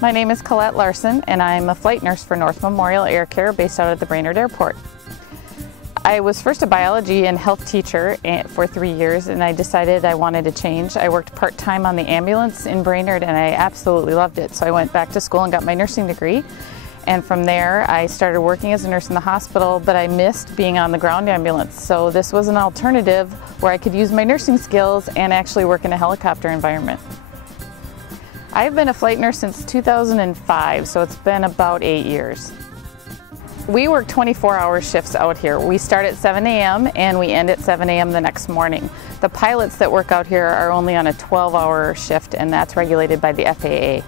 My name is Colette Larson, and I'm a flight nurse for North Memorial Air Care based out at the Brainerd Airport. I was first a biology and health teacher for 3 years, and I decided I wanted to change. I worked part-time on the ambulance in Brainerd, and I absolutely loved it. So I went back to school and got my nursing degree. And from there, I started working as a nurse in the hospital, but I missed being on the ground ambulance. So this was an alternative where I could use my nursing skills and actually work in a helicopter environment. I've been a flight nurse since 2005, so it's been about 8 years. We work 24-hour shifts out here. We start at 7 a.m. and we end at 7 a.m. the next morning. The pilots that work out here are only on a 12-hour shift, and that's regulated by the FAA.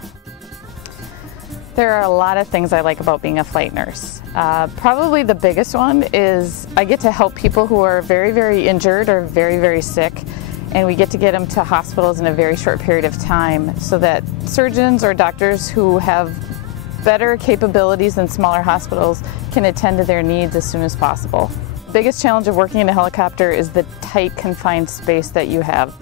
There are a lot of things I like about being a flight nurse. Probably the biggest one is I get to help people who are very, very injured or very, very sick, and we get to get them to hospitals in a very short period of time so that surgeons or doctors who have better capabilities than smaller hospitals can attend to their needs as soon as possible. The biggest challenge of working in a helicopter is the tight, confined space that you have.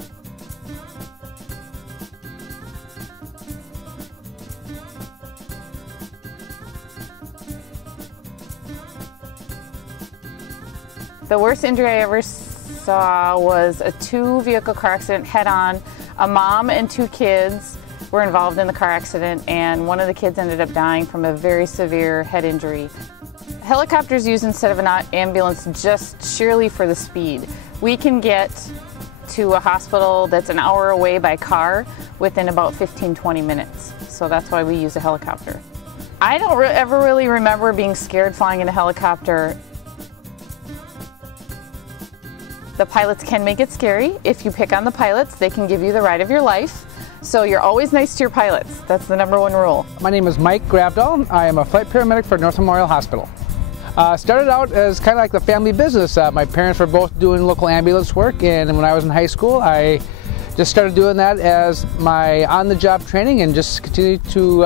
The worst injury I ever saw was a two-vehicle car accident head-on. A mom and two kids were involved in the car accident, and one of the kids ended up dying from a very severe head injury. Helicopters used instead of an ambulance just sheerly for the speed. We can get to a hospital that's an hour away by car within about 15-20 minutes. So that's why we use a helicopter. I don't ever really remember being scared flying in a helicopter. The pilots can make it scary. If you pick on the pilots, they can give you the ride of your life. So you're always nice to your pilots. That's the #1 rule. My name is Mike Grabdahl. I am a flight paramedic for North Memorial Hospital. Started out as kind of like the family business. My parents were both doing local ambulance work, and when I was in high school, I just started doing that as my on-the-job training and just continued to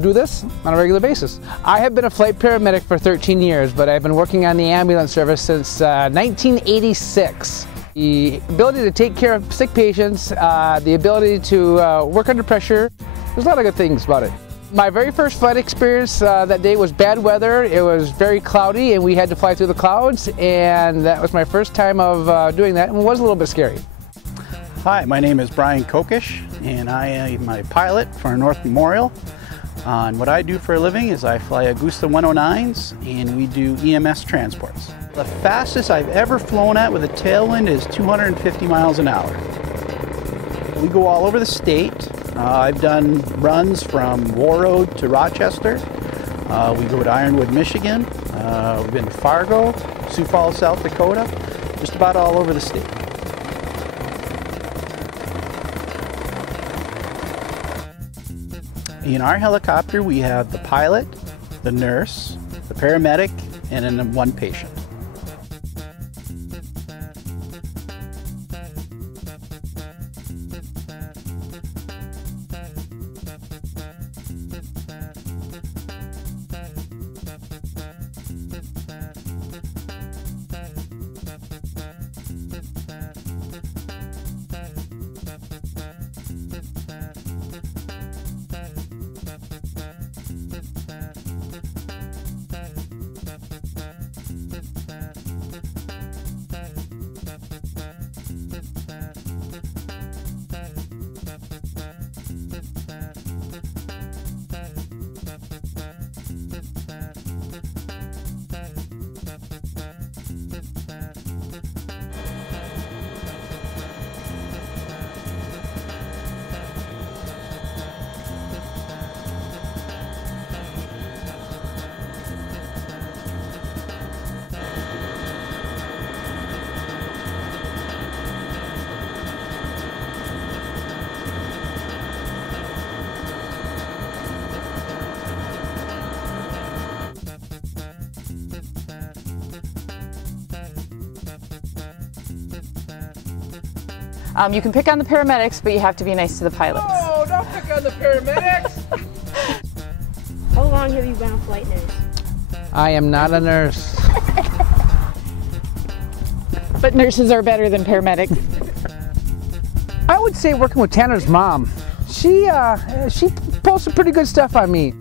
do this on a regular basis. I have been a flight paramedic for 13 years, but I've been working on the ambulance service since 1986. The ability to take care of sick patients, the ability to work under pressure, there's a lot of good things about it. My very first flight experience that day was bad weather. It was very cloudy and we had to fly through the clouds, and that was my first time of doing that, and it was a little bit scary. Hi, my name is Brian Kokish, and I am a pilot for North Memorial. And what I do for a living is I fly Augusta 109s, and we do EMS transports. The fastest I've ever flown at with a tailwind is 250 miles an hour. We go all over the state. I've done runs from Warroad to Rochester. We go to Ironwood, Michigan. We've been to Fargo, Sioux Falls, South Dakota, just about all over the state. In our helicopter, we have the pilot, the nurse, the paramedic, and then one patient. You can pick on the paramedics, but you have to be nice to the pilots. Oh, don't pick on the paramedics! How long have you been a flight nurse? I am not a nurse. But nurses are better than paramedics. I would say working with Tanner's mom. she posted pretty good stuff on me.